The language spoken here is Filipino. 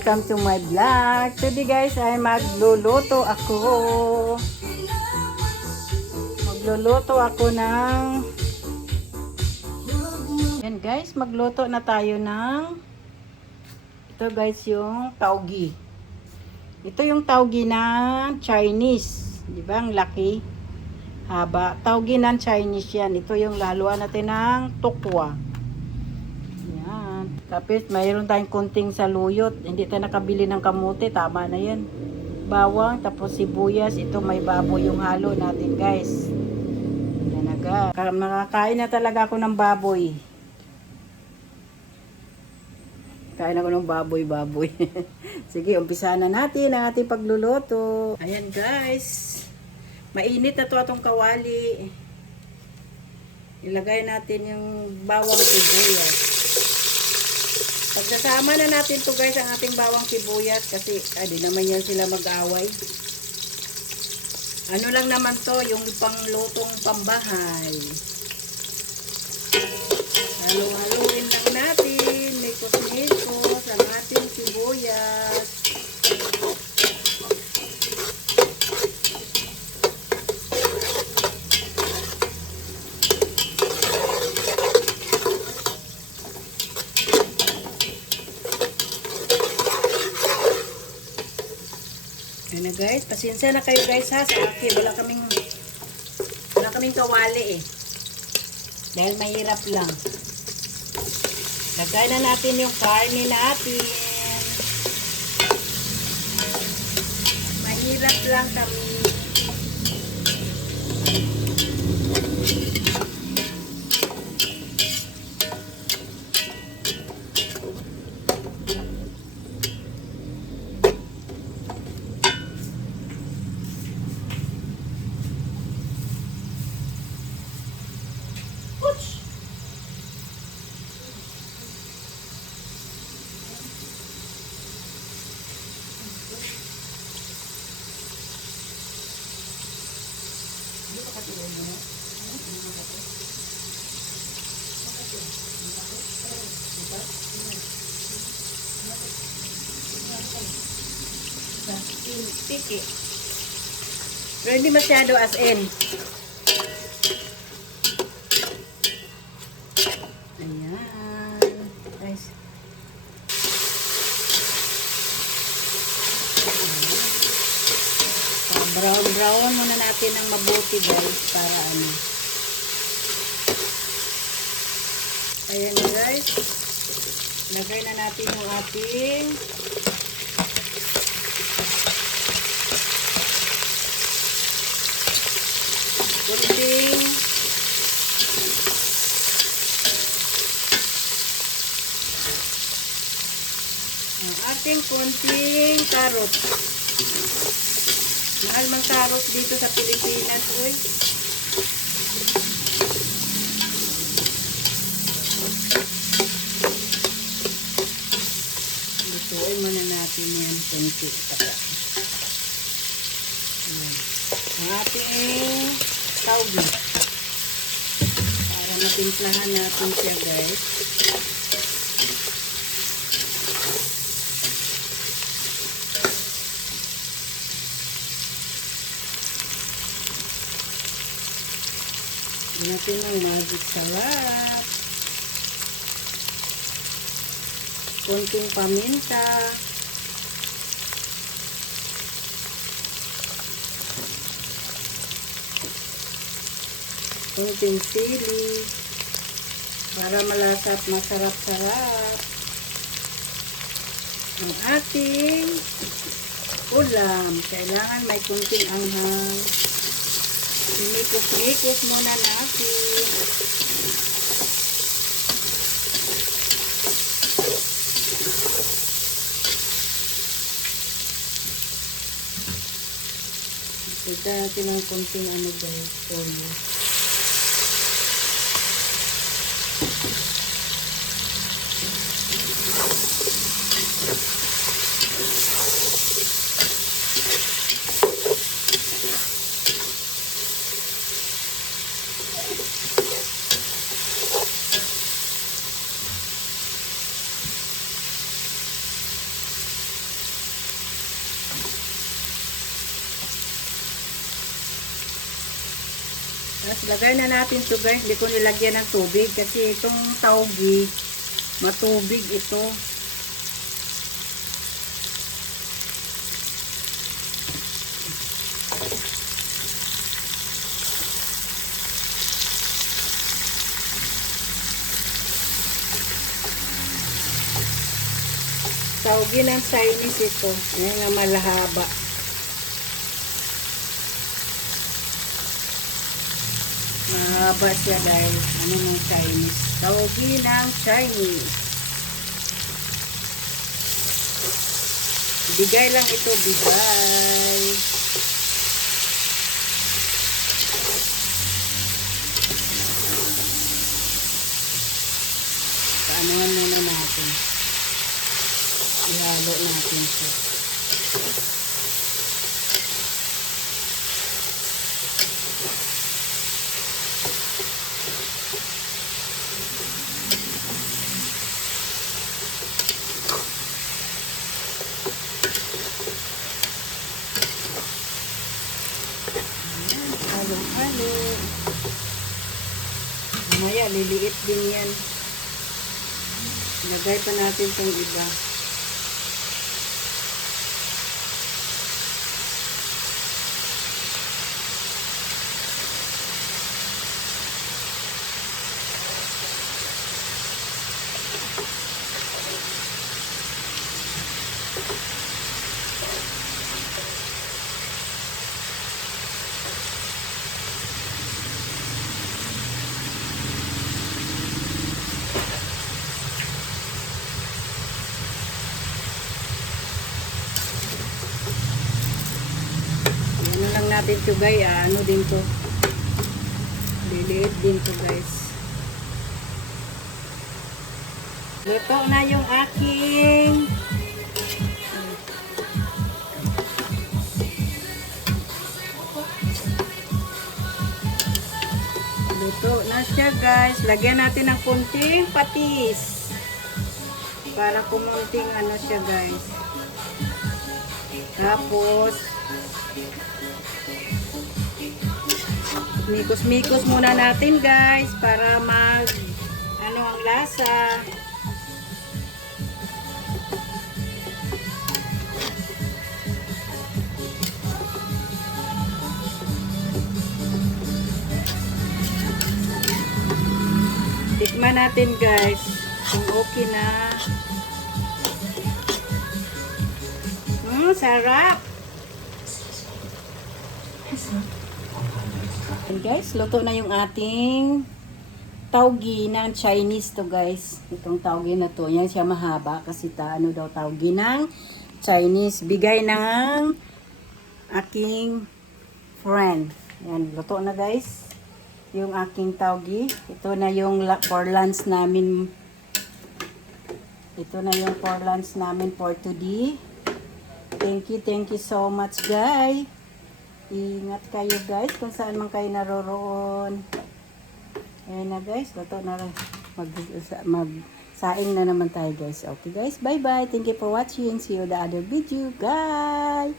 Welcome to my vlog. Today guys ay magluluto ako. Yan guys, magluto na tayo ng ito guys yung taugi. Ito yung taugi ng Chinese. Di ba? Ang laki. Haba. Taugi ng Chinese yan. Ito yung laluan natin ng tukwa. Yan. Tapos mayroon tayong kunting saluyot. Hindi tayo nakabili ng kamote. Tama na yan. Bawang. Tapos sibuyas. Ito may baboy yung halo natin guys. Yan agad. Makakain na talaga ako ng baboy. Kain ako ng baboy. Sige, umpisa na natin ang ating pagluluto. Ayan guys. Mainit na to atong kawali. Ilagay natin yung bawang sibuyas. Pagkasama na natin to guys ang ating bawang sibuyas kasi di naman yan sila mag-away. Ano lang naman to, yung panglutong pambahay. Halo-haloin lang natin. Mikos-mikos ang ating sibuyas. Yan na guys, pasensya na kayo guys ha sa akin. Wala kaming kawali eh. Dahil mahirap lang. Lagay na natin yung karne natin. Mahirap lang kami. Sticky. Pero hindi masyado as in. Ayan. Guys. Brown muna natin ng mabuti guys para ano. Ayan guys. Lagay na natin yung ating kunting kunting carrot. Mahal mang carrot dito sa Pilipinas, uy. Lutuin muna natin yan kunti. Ang ating taugi. Para matimplahan natin siya guys. Natin ang magic sarap. Kunting paminta. Kunting sili. Para malasa at masarap-sarap. Ang ating ulam. Kailangan may kunting anghang. Mikos-mikos muna natin. Ito natin ang kunting ano guys. Toyo. Tapos lagay na natin ito guys. Hindi ko nilagyan ng tubig kasi itong taugi matubig ito. Taugi ng Chinese ito. Yan nga malahaba. Mahaba siya dahil ano ng Chinese. Taugi ng Chinese. Bigay lang ito, bigay. Paanuhan muna natin. Ihalo natin siya. Halo-halo. Mamaya, liliit din yan. Lagay pa natin itong iba. Ano lang natin ito guys, ano din to. Liliit din to guys. Luto na yung aking luto na siya guys. Lagyan natin ng kunting patis. Para kumunting ano siya guys. Tapos mikos-mikos muna natin guys para mag ano ang lasa. Tikman natin guys kung okay na. Sarap. And guys, luto na yung ating taugi ng Chinese to guys. Itong taugi na to, yan siya mahaba kasi ano daw taugi ng Chinese. Bigay ng aking friend. Yan, luto na guys. Yung aking taugi. Ito na yung for lunch namin. Ito na yung for lunch namin for today. Thank you so much guys. Ingat kayo guys kung saan man kayo naroroon. Ayan na guys, luto na mag-saing na naman tayo guys. Okay guys, bye bye. Thank you for watching. See you the other video guys.